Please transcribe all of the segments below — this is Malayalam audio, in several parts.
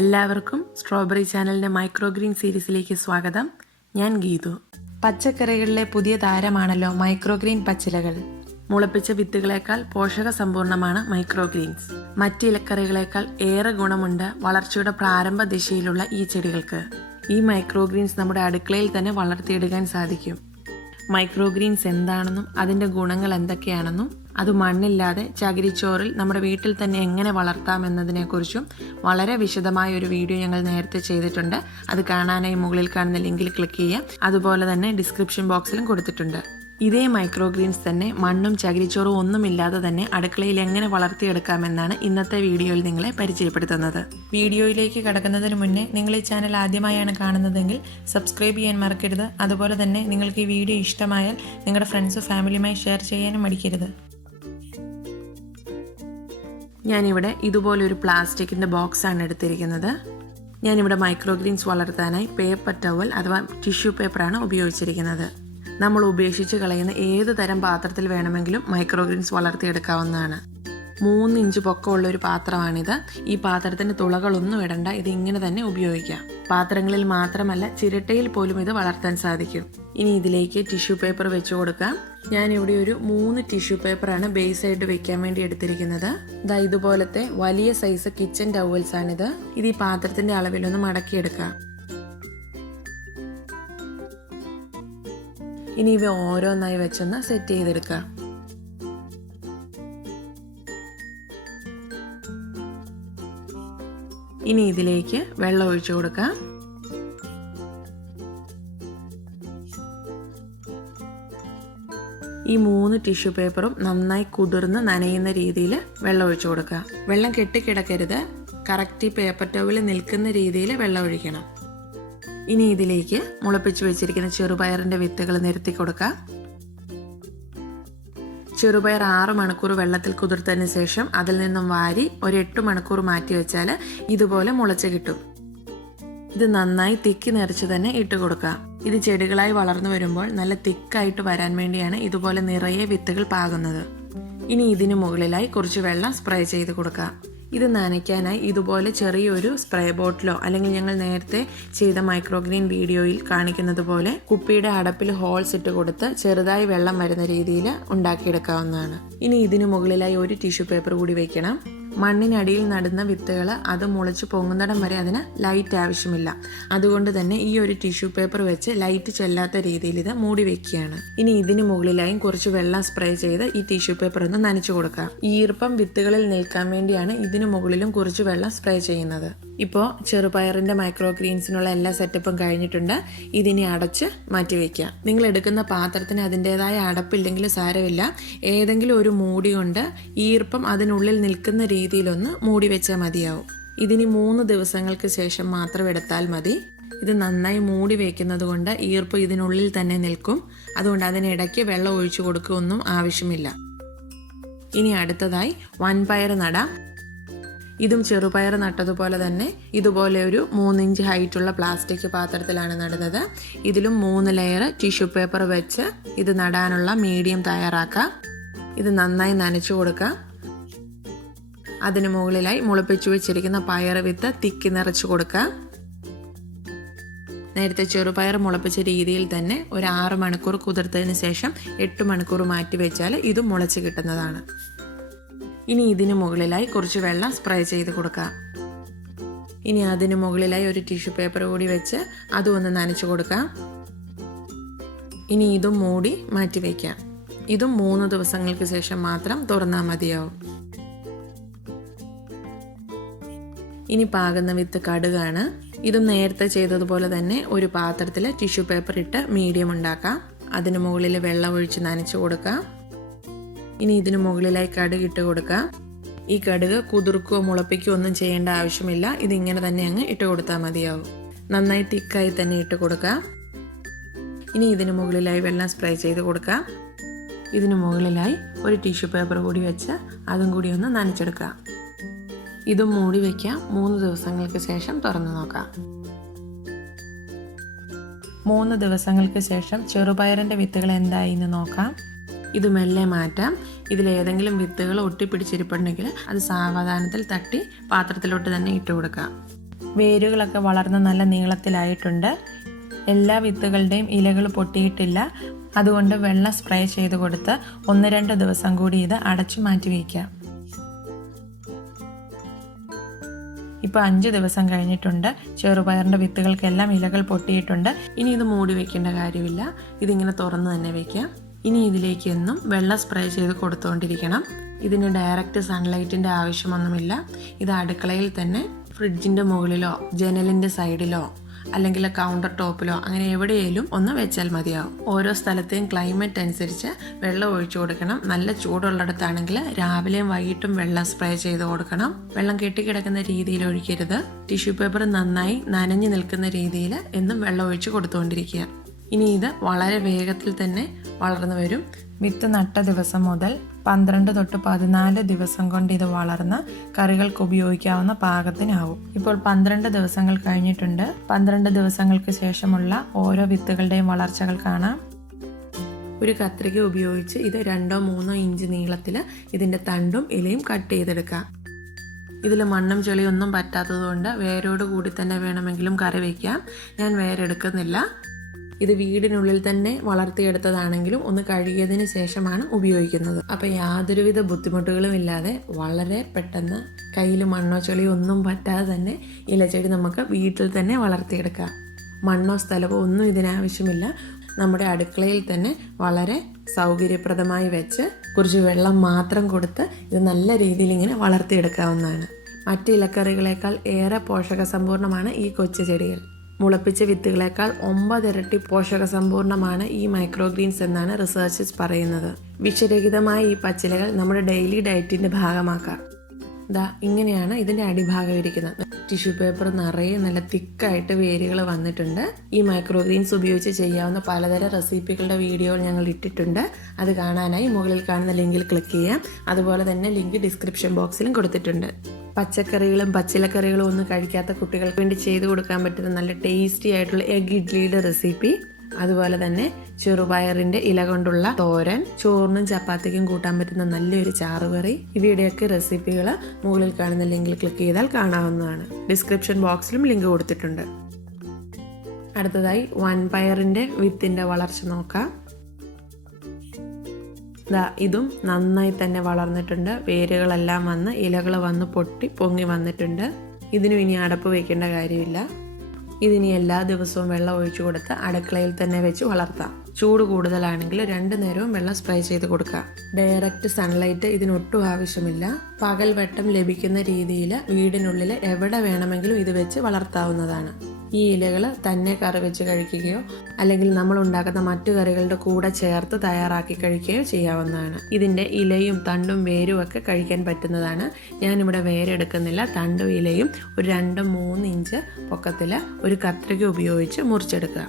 എല്ലാവർക്കും സ്ട്രോബെറി ചാനലിൻ്റെ മൈക്രോഗ്രീൻ സീരീസിലേക്ക് സ്വാഗതം. ഞാൻ ഗീതു. പച്ചക്കറികളിലെ പുതിയ താരമാണല്ലോ മൈക്രോഗ്രീൻ പച്ചിലകൾ. മുളപ്പിച്ച വിത്തുകളേക്കാൾ പോഷക സമ്പൂർണ്ണമാണ് മൈക്രോഗ്രീൻസ്. മറ്റ് ഇലക്കറികളേക്കാൾ ഏറെ ഗുണമുണ്ട് വളർച്ചയുടെ പ്രാരംഭ ദിശയിലുള്ള ഈ ചെടികൾക്ക്. ഈ മൈക്രോഗ്രീൻസ് നമ്മുടെ അടുക്കളയിൽ തന്നെ വളർത്തിയെടുക്കാൻ സാധിക്കും. മൈക്രോഗ്രീൻസ് എന്താണെന്നും അതിൻ്റെ ഗുണങ്ങൾ എന്തൊക്കെയാണെന്നും അത് മണ്ണില്ലാതെ ചകിരിച്ചോറിൽ നമ്മുടെ വീട്ടിൽ തന്നെ എങ്ങനെ വളർത്താമെന്നതിനെക്കുറിച്ചും വളരെ വിശദമായ ഒരു വീഡിയോ ഞങ്ങൾ നേരത്തെ ചെയ്തിട്ടുണ്ട്. അത് കാണാനായി മുകളിൽ കാണുന്ന ലിങ്കിൽ ക്ലിക്ക് ചെയ്യുക. അതുപോലെ തന്നെ ഡിസ്ക്രിപ്ഷൻ ബോക്സിലും കൊടുത്തിട്ടുണ്ട്. ഇതേ മൈക്രോഗ്രീൻസ് തന്നെ മണ്ണും ചകിരിച്ചോറും ഒന്നുമില്ലാതെ തന്നെ അടുക്കളയിൽ എങ്ങനെ വളർത്തിയെടുക്കാമെന്നാണ് ഇന്നത്തെ വീഡിയോയിൽ നിങ്ങളെ പരിചയപ്പെടുത്തുന്നത്. വീഡിയോയിലേക്ക് കടക്കുന്നതിന് മുന്നേ നിങ്ങൾ ഈ ചാനൽ ആദ്യമായാണ് കാണുന്നതെങ്കിൽ സബ്സ്ക്രൈബ് ചെയ്യാൻ മറക്കരുത്. അതുപോലെ തന്നെ നിങ്ങൾക്ക് ഈ വീഡിയോ ഇഷ്ടമായാൽ നിങ്ങളുടെ ഫ്രണ്ട്സും ഫാമിലിയുമായി ഷെയർ ചെയ്യാനും മടിക്കരുത്. ഞാനിവിടെ ഇതുപോലൊരു പ്ലാസ്റ്റിക്കിൻ്റെ ബോക്സാണ് എടുത്തിരിക്കുന്നത്. ഞാനിവിടെ മൈക്രോഗ്രീൻസ് വളർത്താനായി പേപ്പർ ടവൽ അഥവാ ടിഷ്യൂ പേപ്പറാണ് ഉപയോഗിച്ചിരിക്കുന്നത്. നമ്മൾ ഉപേക്ഷിച്ച് കളയുന്ന ഏത് തരം പാത്രത്തിൽ വേണമെങ്കിലും മൈക്രോഗ്രീൻസ് വളർത്തിയെടുക്കാവുന്നതാണ്. 3 ഇഞ്ച് പൊക്കമുള്ള ഒരു പാത്രമാണിത്. ഈ പാത്രത്തിന് തുളകളൊന്നും ഇടണ്ട, ഇത് ഇങ്ങനെ തന്നെ ഉപയോഗിക്കാം. പാത്രങ്ങളിൽ മാത്രമല്ല ചിരട്ടയിൽ പോലും ഇത് വളർത്താൻ സാധിക്കും. ഇനി ഇതിലേക്ക് ടിഷ്യൂ പേപ്പർ വെച്ച് കൊടുക്കാം. ഞാനിവിടെ ഒരു 3 ടിഷ്യൂ പേപ്പറാണ് ബേസ് ആയിട്ട് വെക്കാൻ വേണ്ടി എടുത്തിരിക്കുന്നത്. ഇതുപോലത്തെ വലിയ സൈസ് കിച്ചൺ ടവൽസ് ആണിത്. ഇത് ഈ പാത്രത്തിന്റെ അളവിലൊന്ന് മടക്കിയെടുക്കാം. ഇനി ഇവ ഓരോന്നായി വെച്ചൊന്ന് സെറ്റ് ചെയ്തെടുക്കാം. ഇനി ഇതിലേക്ക് വെള്ളം ഒഴിച്ചു കൊടുക്കാം. ഈ 3 ടിഷ്യൂ പേപ്പറും നന്നായി കുതിർന്ന് നനയുന്ന രീതിയിൽ വെള്ളം ഒഴിച്ചു കൊടുക്കുക. വെള്ളം കെട്ടിക്കിടക്കരുത്, കറക്റ്റ് പേപ്പർ ടവലിൽ നിൽക്കുന്ന രീതിയിൽ വെള്ളം ഒഴിക്കണം. ഇനി ഇതിലേക്ക് മുളപ്പിച്ച് വെച്ചിരിക്കുന്ന ചെറുപയറിന്റെ വിത്തുകൾ നിരത്തി കൊടുക്കാം. ചെറുപയർ 6 മണിക്കൂർ വെള്ളത്തിൽ കുതിർത്തതിന് ശേഷം അതിൽ നിന്നും വാരി ഒരു 8 മണിക്കൂർ മാറ്റി വെച്ചാൽ ഇതുപോലെ മുളച്ച് കിട്ടും. ഇത് നന്നായി തിക്കി നിറച്ച് തന്നെ ഇട്ട് കൊടുക്കാം. ഇത് ചെടികളായി വളർന്നു വരുമ്പോൾ നല്ല തിക്കായിട്ട് വരാൻ വേണ്ടിയാണ് ഇതുപോലെ നിറയെ വിത്തുകൾ പാകുന്നത്. ഇനി ഇതിന് മുകളിലായി കുറച്ച് വെള്ളം സ്പ്രേ ചെയ്ത് കൊടുക്കാം. ഇത് നനയ്ക്കാനായി ഇതുപോലെ ചെറിയൊരു സ്പ്രേ ബോട്ടിലോ അല്ലെങ്കിൽ ഞങ്ങൾ നേരത്തെ ചെയ്ത മൈക്രോഗ്രീൻ വീഡിയോയിൽ കാണിക്കുന്നത് പോലെ കുപ്പിയുടെ അടപ്പിൽ ഹോൾസ് ഇട്ട് കൊടുത്ത് ചെറുതായി വെള്ളം വരുന്ന രീതിയിൽ ഉണ്ടാക്കിയെടുക്കാവുന്നതാണ്. ഇനി ഇതിന് മുകളിലായി ഒരു ടിഷ്യൂ പേപ്പർ കൂടി വയ്ക്കണം. മണ്ണിനടിയിൽ നടുന്ന വിത്തുകൾ അത് മുളച്ച് പൊങ്ങുന്നിടം വരെ അതിന് ലൈറ്റ് ആവശ്യമില്ല. അതുകൊണ്ട് തന്നെ ഈ ഒരു ടിഷ്യൂ പേപ്പർ വെച്ച് ലൈറ്റ് ചെല്ലാത്ത രീതിയിൽ ഇത് മൂടി വെക്കുകയാണ്. ഇനി ഇതിന് മുകളിലായും കുറച്ച് വെള്ളം സ്പ്രേ ചെയ്ത് ഈ ടിഷ്യൂ പേപ്പർ ഒന്ന് നനച്ചു കൊടുക്കാം. ഈ ഈർപ്പം വിത്തുകളിൽ നിൽക്കാൻ വേണ്ടിയാണ് ഇതിന് മുകളിലും കുറച്ച് വെള്ളം സ്പ്രേ ചെയ്യുന്നത്. ഇപ്പോൾ ചെറുപയറിന്റെ മൈക്രോഗ്രീൻസിനുള്ള എല്ലാ സെറ്റപ്പും കഴിഞ്ഞിട്ടുണ്ട്. ഇതിനി അടച്ച് മാറ്റി വയ്ക്കാം. നിങ്ങൾ എടുക്കുന്ന പാത്രത്തിന് അതിൻ്റെതായ അടപ്പില്ലെങ്കിൽ സാരമില്ല, ഏതെങ്കിലും ഒരു മൂടി കൊണ്ട് ഈർപ്പം അതിനുള്ളിൽ നിൽക്കുന്ന രീതിയിലൊന്ന് മൂടി വെച്ചാൽ മതിയാവും. ഇതിനി 3 ദിവസങ്ങൾക്ക് ശേഷം മാത്രം എടുത്താൽ മതി. ഇത് നന്നായി മൂടി വയ്ക്കുന്നത് കൊണ്ട് ഈർപ്പം ഇതിനുള്ളിൽ തന്നെ നിൽക്കും. അതുകൊണ്ട് അതിനിടയ്ക്ക് വെള്ളം ഒഴിച്ചു കൊടുക്കുകയൊന്നും ആവശ്യമില്ല. ഇനി അടുത്തതായി വൻപയർ നടാം. ഇതും ചെറുപയർ നട്ടതുപോലെ തന്നെ ഇതുപോലെ ഒരു 3 ഇഞ്ച് ഹൈറ്റുള്ള പ്ലാസ്റ്റിക് പാത്രത്തിലാണ് നടുന്നത്. ഇതിലും 3 ലെയർ ടിഷ്യൂ പേപ്പർ വെച്ച് ഇത് നടാനുള്ള മീഡിയം തയ്യാറാക്കാം. ഇത് നന്നായി നനച്ചു കൊടുക്കാം. അതിന് മുകളിലായി മുളപ്പിച്ചു വെച്ചിരിക്കുന്ന പയർ വിത്ത് തിക്കി നിറച്ചു കൊടുക്കാം. നേരത്തെ ചെറുപയർ മുളപ്പിച്ച രീതിയിൽ തന്നെ ഒരു 6 മണിക്കൂർ കുതിർത്തതിന് ശേഷം 8 മണിക്കൂർ മാറ്റി വെച്ചാൽ ഇത് മുളച്ച് കിട്ടുന്നതാണ്. ഇനി ഇതിന് മുകളിലായി കുറച്ച് വെള്ളം സ്പ്രേ ചെയ്ത് കൊടുക്കാം. ഇനി അതിന് മുകളിലായി ഒരു ടിഷ്യൂ പേപ്പർ കൂടി വെച്ച് അതും ഒന്ന് നനച്ചു കൊടുക്കാം. ഇനി ഇതും മൂടി മാറ്റി വയ്ക്കാം. ഇതും 3 ദിവസങ്ങൾക്ക് ശേഷം മാത്രം തുറന്നാൽ മതിയാവും. ഇനി പാകുന്ന വിത്ത് കടുകാണ്. ഇതും നേരത്തെ ചെയ്തതുപോലെ തന്നെ ഒരു പാത്രത്തിൽ ടിഷ്യൂ പേപ്പർ ഇട്ട് മീഡിയം ഉണ്ടാക്കാം. അതിന് മുകളിൽ വെള്ളം ഒഴിച്ച് നനച്ചു കൊടുക്കാം. ഇനി ഇതിന് മുകളിലായി കടുക് ഇട്ട് കൊടുക്കാം. ഈ കടുക് കുതിർക്കുകയോ മുളപ്പിക്കുകയോ ഒന്നും ചെയ്യേണ്ട ആവശ്യമില്ല. ഇതിങ്ങനെ തന്നെ അങ്ങ് ഇട്ട് കൊടുത്താൽ മതിയാവും. നന്നായി തിക്കായി തന്നെ ഇട്ട് കൊടുക്കാം. ഇനി ഇതിന് മുകളിലായി വെള്ളം സ്പ്രേ ചെയ്ത് കൊടുക്കാം. ഇതിന് മുകളിലായി ഒരു ടിഷ്യൂ പേപ്പർ കൂടി വെച്ച് അതും കൂടി ഒന്ന് നനച്ചെടുക്കാം. ഇതും മൂടി വയ്ക്കാം. 3 ദിവസങ്ങൾക്ക് ശേഷം തുറന്നു നോക്കാം. 3 ദിവസങ്ങൾക്ക് ശേഷം ചെറുപയറിൻ്റെ വിത്തുകൾ എന്തായി എന്ന് നോക്കാം. ഇത് മെല്ലെ മാറ്റാം. ഇതിലേതെങ്കിലും വിത്തുകൾ ഒട്ടിപ്പിടിച്ചിരിപ്പുണ്ടെങ്കിൽ അത് സാവധാനത്തിൽ തട്ടി പാത്രത്തിലോട്ട് തന്നെ ഇട്ട് കൊടുക്കാം. വേരുകളൊക്കെ വളർന്ന് നല്ല നീളത്തിലായിട്ടുണ്ട്. എല്ലാ വിത്തുകളുടെയും ഇലകൾ പൊട്ടിയിട്ടില്ല. അതുകൊണ്ട് വെള്ളം സ്പ്രേ ചെയ്ത് കൊടുത്ത് 1-2 ദിവസം കൂടി ഇത് അടച്ചു മാറ്റി വയ്ക്കാം. ഇപ്പോൾ 5 ദിവസം കഴിഞ്ഞിട്ടുണ്ട്. ചെറുപയറിൻ്റെ വിത്തുകൾക്കെല്ലാം ഇലകൾ പൊട്ടിയിട്ടുണ്ട്. ഇനി ഇത് മൂടി വയ്ക്കേണ്ട കാര്യമില്ല. ഇതിങ്ങനെ തുറന്ന് തന്നെ വയ്ക്കാം. ഇനി ഇതിലേക്ക് എന്നും വെള്ളം സ്പ്രേ ചെയ്ത് കൊടുത്തുകൊണ്ടിരിക്കണം. ഇതിന് ഡയറക്റ്റ് സൺലൈറ്റിൻ്റെ ആവശ്യമൊന്നുമില്ല. ഇത് അടുക്കളയിൽ തന്നെ ഫ്രിഡ്ജിൻ്റെ മുകളിലോ ജനലിൻ്റെ സൈഡിലോ അല്ലെങ്കിൽ കൗണ്ടർ ടോപ്പിലോ അങ്ങനെ എവിടെയെങ്കിലും ഒന്ന് വെച്ചാൽ മതിയാവും. ഓരോ സ്ഥലത്തെയും ക്ലൈമറ്റ് അനുസരിച്ച് വെള്ളം ഒഴിച്ചു കൊടുക്കണം. നല്ല ചൂടുള്ളിടത്താണെങ്കിൽ രാവിലെയും വൈകിട്ടും വെള്ളം സ്പ്രേ ചെയ്ത് കൊടുക്കണം. വെള്ളം കെട്ടിക്കിടക്കുന്ന രീതിയിൽ ഒഴിക്കരുത്. ടിഷ്യൂ പേപ്പർ നന്നായി നനഞ്ഞു നിൽക്കുന്ന രീതിയിൽ എന്നും വെള്ളം ഒഴിച്ച് കൊടുത്തുകൊണ്ടിരിക്കുക. ഇനി ഇത് വളരെ വേഗത്തിൽ തന്നെ വളർന്നു വരും. വിത്ത് നട്ട ദിവസം മുതൽ 12 തൊട്ട് 14 ദിവസം കൊണ്ട് ഇത് വളർന്ന് കറികൾക്ക് ഉപയോഗിക്കാവുന്ന പാകത്തിനാവും. ഇപ്പോൾ 12 ദിവസങ്ങൾ കഴിഞ്ഞിട്ടുണ്ട്. 12 ദിവസങ്ങൾക്ക് ശേഷമുള്ള ഓരോ വിത്തുകളുടെയും വളർച്ചകൾ കാണാം. ഒരു കത്രിക ഉപയോഗിച്ച് ഇത് 2-3 ഇഞ്ച് നീളത്തിൽ ഇതിൻ്റെ തണ്ടും ഇലയും കട്ട് ചെയ്തെടുക്കാം. ഇതിൽ മണ്ണും ചെളിയൊന്നും പറ്റാത്തതുകൊണ്ട് വേരോട് കൂടി തന്നെ വേണമെങ്കിലും കറി വയ്ക്കാം. ഞാൻ വേരെടുക്കുന്നില്ല. ഇത് വീടിനുള്ളിൽ തന്നെ വളർത്തിയെടുത്തതാണെങ്കിലും ഒന്ന് കഴുകിയതിന് ശേഷമാണ് ഉപയോഗിക്കുന്നത്. അപ്പോൾ യാതൊരുവിധ ബുദ്ധിമുട്ടുകളും ഇല്ലാതെ വളരെ പെട്ടെന്ന് കയ്യിൽ മണ്ണോ ചെളിയോ ഒന്നും പറ്റാതെ തന്നെ ഇലച്ചെടി നമുക്ക് വീട്ടിൽ തന്നെ വളർത്തിയെടുക്കാം. മണ്ണോ സ്ഥലമോ ഒന്നും ഇതിനാവശ്യമില്ല. നമ്മുടെ അടുക്കളയിൽ തന്നെ വളരെ സൗകര്യപ്രദമായി വെച്ച് കുറച്ച് വെള്ളം മാത്രം കൊടുത്ത് ഇത് നല്ല രീതിയിൽ ഇങ്ങനെ വളർത്തിയെടുക്കാവുന്നതാണ്. മറ്റ് ഇലക്കറികളേക്കാൾ ഏറെ പോഷക സമ്പൂർണ്ണമാണ് ഈ കൊച്ചു ചെടികൾ. മുളപ്പിച്ച വിത്തുകളേക്കാൾ 9 ഇരട്ടി പോഷക സമ്പൂർണ്ണമാണ് ഈ മൈക്രോഗ്രീൻസ് എന്നാണ് റിസർച്ചേഴ്സ് പറയുന്നത്. വിഷരഹിതമായ ഈ പച്ചിലകൾ നമ്മുടെ ഡെയിലി ഡയറ്റിന്റെ ഭാഗമാക്കാം. ഇങ്ങനെയാണ് ഇതിന്റെ അടിഭാഗം ഇരിക്കുന്നത്. ടിഷ്യൂ പേപ്പർ നിറയെ നല്ല തിക്കായിട്ട് വേരുകൾ വന്നിട്ടുണ്ട്. ഈ മൈക്രോഗ്രീൻസ് ഉപയോഗിച്ച് ചെയ്യാവുന്ന പലതരം റെസിപ്പികളുടെ വീഡിയോകൾ ഞങ്ങൾ ഇട്ടിട്ടുണ്ട്. അത് കാണാനായി മുകളിൽ കാണുന്ന ലിങ്കിൽ ക്ലിക്ക് ചെയ്യാം. അതുപോലെ തന്നെ ലിങ്ക് ഡിസ്ക്രിപ്ഷൻ ബോക്സിലും കൊടുത്തിട്ടുണ്ട്. പച്ചക്കറികളും പച്ചിലക്കറികളും ഒന്നും കഴിക്കാത്ത കുട്ടികൾക്ക് വേണ്ടി ചെയ്തു കൊടുക്കാൻ പറ്റുന്ന നല്ല ടേസ്റ്റി ആയിട്ടുള്ള എഗ് ഇഡ്ലിയുടെ റെസിപ്പി, അതുപോലെ തന്നെ ചെറുപയറിന്റെ ഇല കൊണ്ടുള്ള തോരൻ, ചോറിനും ചപ്പാത്തിക്കും കൂട്ടാൻ പറ്റുന്ന നല്ലൊരു ചാറുകറി, ഇവയുടെയൊക്കെ റെസിപ്പികൾ മുകളിൽ കാണുന്ന ലിങ്കിൽ ക്ലിക്ക് ചെയ്താൽ കാണാവുന്നതാണ്. ഡിസ്ക്രിപ്ഷൻ ബോക്സിലും ലിങ്ക് കൊടുത്തിട്ടുണ്ട്. അടുത്തതായി വൻപയറിന്റെ വിത്തിന്റെ വളർച്ച നോക്കാം. ഇതും നന്നായി തന്നെ വളർന്നിട്ടുണ്ട്. വേരുകളെല്ലാം വന്ന് ഇലകൾ വന്ന് പൊട്ടി പൊങ്ങി വന്നിട്ടുണ്ട്. ഇതിനും ഇനി അടപ്പ് വയ്ക്കേണ്ട കാര്യമില്ല. ഇതിനി എല്ലാ ദിവസവും വെള്ളം ഒഴിച്ചു കൊടുത്ത് അടുക്കളയിൽ തന്നെ വെച്ച് വളർത്താം. ചൂട് കൂടുതലാണെങ്കിൽ 2 നേരവും വെള്ളം സ്പ്രേ ചെയ്ത് കൊടുക്കുക. ഡയറക്റ്റ് സൺലൈറ്റ് ഇതിനൊട്ടും ആവശ്യമില്ല. പകൽ വെട്ടം ലഭിക്കുന്ന രീതിയിൽ വീടിനുള്ളിൽ എവിടെ വേണമെങ്കിലും ഇത് വെച്ച് വളർത്താവുന്നതാണ്. ഈ ഇലകൾ തന്നെ കറി വെച്ച് കഴിക്കുകയോ അല്ലെങ്കിൽ നമ്മൾ ഉണ്ടാക്കുന്ന മറ്റു കറികളുടെ കൂടെ ചേർത്ത് തയ്യാറാക്കി കഴിക്കുകയോ ചെയ്യാവുന്നതാണ്. ഇതിൻ്റെ ഇലയും തണ്ടും വേരും ഒക്കെ കഴിക്കാൻ പറ്റുന്നതാണ്. ഞാനിവിടെ വേരെടുക്കുന്നില്ല. തണ്ടും ഇലയും ഒരു 2-3 ഇഞ്ച് പൊക്കത്തിൽ ഒരു കത്രിക ഉപയോഗിച്ച് മുറിച്ചെടുക്കുക.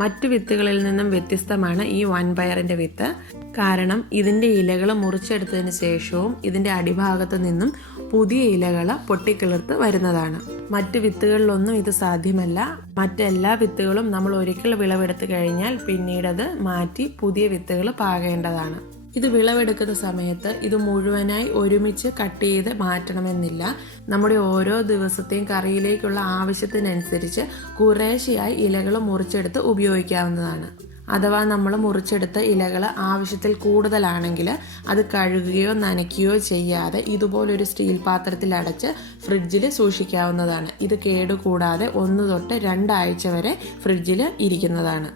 മറ്റു വിത്തുകളിൽ നിന്നും വ്യത്യസ്തമാണ് ഈ വൻപയറിൻ്റെ വിത്ത്. കാരണം ഇതിൻ്റെ ഇലകൾ മുറിച്ചെടുത്തതിന് ശേഷവും ഇതിൻ്റെ അടിഭാഗത്ത് നിന്നും പുതിയ ഇലകൾ പൊട്ടിക്കിളിർത്ത് വരുന്നതാണ്. മറ്റു വിത്തുകളിലൊന്നും ഇത് സാധ്യമല്ല. മറ്റെല്ലാ വിത്തുകളും നമ്മൾ ഒരിക്കൽ വിളവെടുത്ത് കഴിഞ്ഞാൽ പിന്നീടത് മാറ്റി പുതിയ വിത്തുകൾ പാകേണ്ടതാണ്. ഇത് വിളവെടുക്കുന്ന സമയത്ത് ഇത് മുഴുവനായി ഒരുമിച്ച് കട്ട് ചെയ്ത് മാറ്റണമെന്നില്ല. നമ്മുടെ ഓരോ ദിവസത്തെയും കറിയിലേക്കുള്ള ആവശ്യത്തിനനുസരിച്ച് കുറേശ്ശെയായി ഇലകൾ മുറിച്ചെടുത്ത് ഉപയോഗിക്കാവുന്നതാണ്. അഥവാ നമ്മൾ മുറിച്ചെടുത്ത ഇലകൾ ആവശ്യത്തിൽ കൂടുതലാണെങ്കിൽ അത് കഴുകുകയോ നനയ്ക്കുകയോ ചെയ്യാതെ ഇതുപോലൊരു സ്റ്റീൽ പാത്രത്തിൽ അടച്ച് ഫ്രിഡ്ജിൽ സൂക്ഷിക്കാവുന്നതാണ്. ഇത് കേടുകൂടാതെ 1 തൊട്ട് 2 ആഴ്ച വരെ ഫ്രിഡ്ജിൽ ഇരിക്കുന്നതാണ്.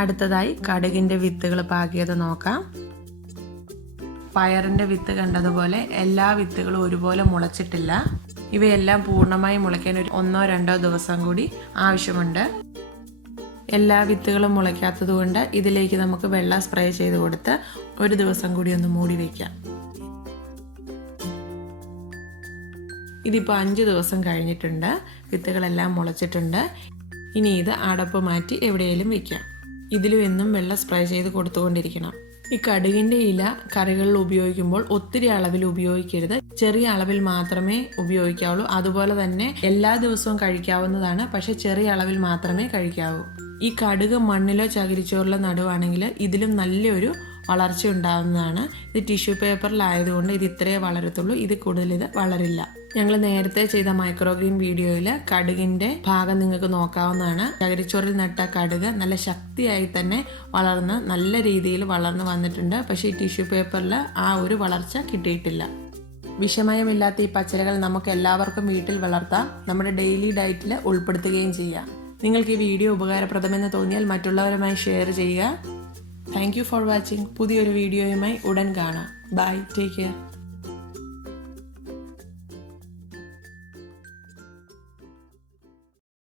അടുത്തതായി കടുകിൻ്റെ വിത്തുകൾ പാകിയത് നോക്കാം. പയറിൻ്റെ വിത്ത് കണ്ടതുപോലെ എല്ലാ വിത്തുകളും ഒരുപോലെ മുളച്ചിട്ടില്ല. ഇവയെല്ലാം പൂർണ്ണമായി മുളയ്ക്കാൻ ഒരു 1-2 ദിവസം കൂടി ആവശ്യമുണ്ട്. എല്ലാ വിത്തുകളും മുളയ്ക്കാത്തത് കൊണ്ട് ഇതിലേക്ക് നമുക്ക് വെള്ളം സ്പ്രേ ചെയ്ത് കൊടുത്ത് 1 ദിവസം കൂടി ഒന്ന് മൂടി വയ്ക്കാം. ഇതിപ്പോൾ 5 ദിവസം കഴിഞ്ഞിട്ടുണ്ട്. വിത്തുകളെല്ലാം മുളച്ചിട്ടുണ്ട്. ഇനി ഇത് അടപ്പ് മാറ്റി എവിടെയെങ്കിലും വയ്ക്കാം. ഇതിലും എന്നും വെള്ളം സ്പ്രേ ചെയ്ത് കൊടുത്തുകൊണ്ടിരിക്കണം. ഈ കടുകിൻ്റെ ഇല കറികളിൽ ഉപയോഗിക്കുമ്പോൾ ഒത്തിരി അളവിൽ ഉപയോഗിക്കരുത്. ചെറിയ അളവിൽ മാത്രമേ ഉപയോഗിക്കാവുള്ളൂ. അതുപോലെ തന്നെ എല്ലാ ദിവസവും കഴിക്കാവുന്നതാണ്. പക്ഷെ ചെറിയ അളവിൽ മാത്രമേ കഴിക്കാവൂ. ഈ കടുക് മണ്ണിലോ ചകിരിച്ചോറിലോ നടുവാണെങ്കിൽ ഇതിലും നല്ലൊരു വളർച്ച ഉണ്ടാകുന്നതാണ്. ഇത് ടിഷ്യൂ പേപ്പറിലായതുകൊണ്ട് ഇത് ഇത്രയേ വളരത്തുള്ളൂ, ഇത് കൂടുതൽ ഇത് വളരില്ല. ഞങ്ങൾ നേരത്തെ ചെയ്ത മൈക്രോഗ്രീൻ വീഡിയോയിൽ കടുകിൻ്റെ ഭാഗം നിങ്ങൾക്ക് നോക്കാവുന്നതാണ്. ചകിരിച്ചോറിൽ നട്ട കടുക് നല്ല ശക്തിയായി തന്നെ വളർന്ന് നല്ല രീതിയിൽ വളർന്ന് വന്നിട്ടുണ്ട്. പക്ഷേ ഈ ടിഷ്യൂ പേപ്പറിൽ ആ ഒരു വളർച്ച കിട്ടിയിട്ടില്ല. വിഷമയമില്ലാത്ത ഈ പച്ചിലകൾ നമുക്ക് എല്ലാവർക്കും വീട്ടിൽ വളർത്താം, നമ്മുടെ ഡെയിലി ഡയറ്റിൽ ഉൾപ്പെടുത്തുകയും ചെയ്യാം. നിങ്ങൾക്ക് ഈ വീഡിയോ ഉപകാരപ്രദമെന്ന് തോന്നിയാൽ മറ്റുള്ളവരുമായി ഷെയർ ചെയ്യുക. Thank you for watching. പുതിയൊരു വീഡിയോയുമായി ഉടൻ കാണാം. Bye, take care.